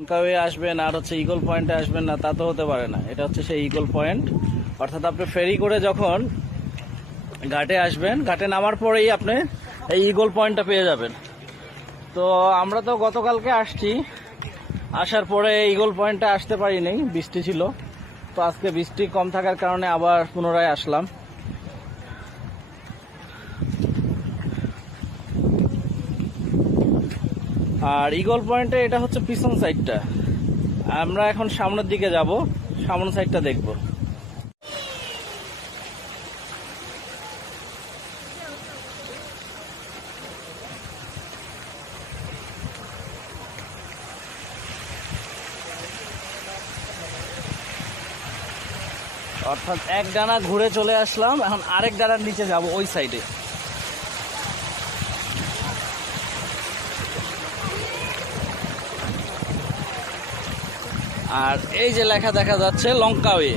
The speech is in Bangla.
লঙ্কাওয়ে আসবেন আর হচ্ছে ইগল পয়েন্টে আসবেন না, তা তো হতে পারে না। এটা হচ্ছে সেই ইগল পয়েন্ট অর্থাৎ আপনি ফেরি করে যখন ঘাটে আসবেন, ঘাটে নামার পরেই আপনি এই ইগল পয়েন্টটা পেয়ে যাবেন। তো আমরা তো গতকালকে আসছি। আসার পরে ইগল পয়েন্টে আসতে পারিনি, বৃষ্টি ছিল। তো আজকে বৃষ্টি কম থাকার কারণে আবার পুনরায় আসলাম। আর ইগল পয়েন্টে এটা হচ্ছে পিছন সাইডটা আমরা এখন সামনের দিকে যাব, সামনের সাইডটা দেখব। অর্থাৎ এক ডানা ঘুরে চলে আসলাম, এখন আরেক ডানার নিচে যাব ওই সাইডে আর এই যে লেখা দেখা যাচ্ছে লঙ্কা ওয়ে